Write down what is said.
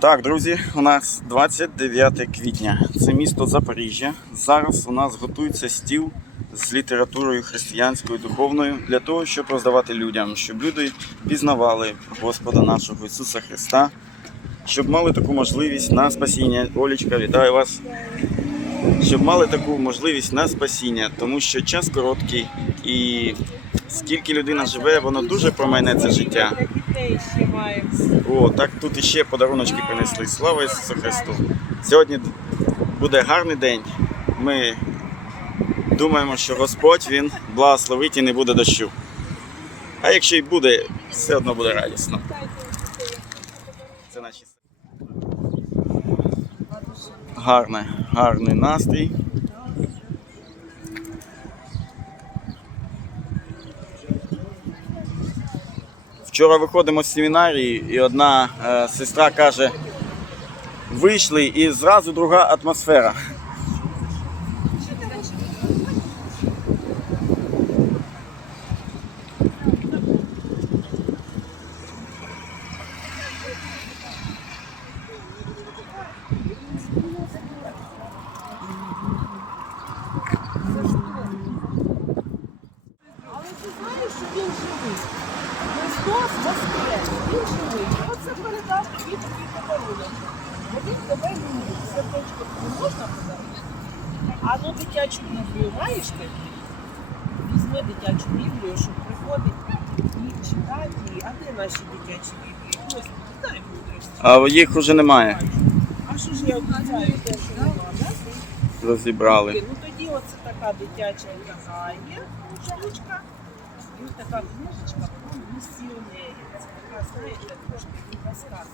Так, друзі, у нас 29 квітня. Це місто Запоріжжя. Зараз у нас готується стіл з літературою християнською, духовною для того, щоб роздавати людям, щоб люди пізнавали Господа нашого Ісуса Христа, щоб мали таку можливість на спасіння. Олічка, вітаю вас. Щоб мали таку можливість на спасіння, тому що час короткий і скільки людина живе, воно дуже промайне це життя. О, так тут іще подаруночки принесли. Слава Ісусу Христу! Сьогодні буде гарний день. Ми думаємо, що Господь Він благословить і не буде дощу. А якщо й буде, все одно буде радісно. Це наші гарне, гарний настрій. Вчора виходимо з семінарії, і одна е, сестра каже: вийшли і зразу друга атмосфера. Але ти знаєш, що він живий. Христос воскрес, він живий. І оце передав тобі такий подарунок. Бо він тебе любить. Сердечко тобі можна подарувати? А ну дитячу біблію маєш ти? Візьми дитячу біблію, щоб приходить і читати. А де наші дитячі біблії? Ось, дай мудрості. А їх уже немає. А що ж я обіцяю, те, що нема, да? Розібрали. Ну тоді оце така дитяча така є штучка. І ось така книжечка про місіонерів. Це така, знаєте, трошки казка.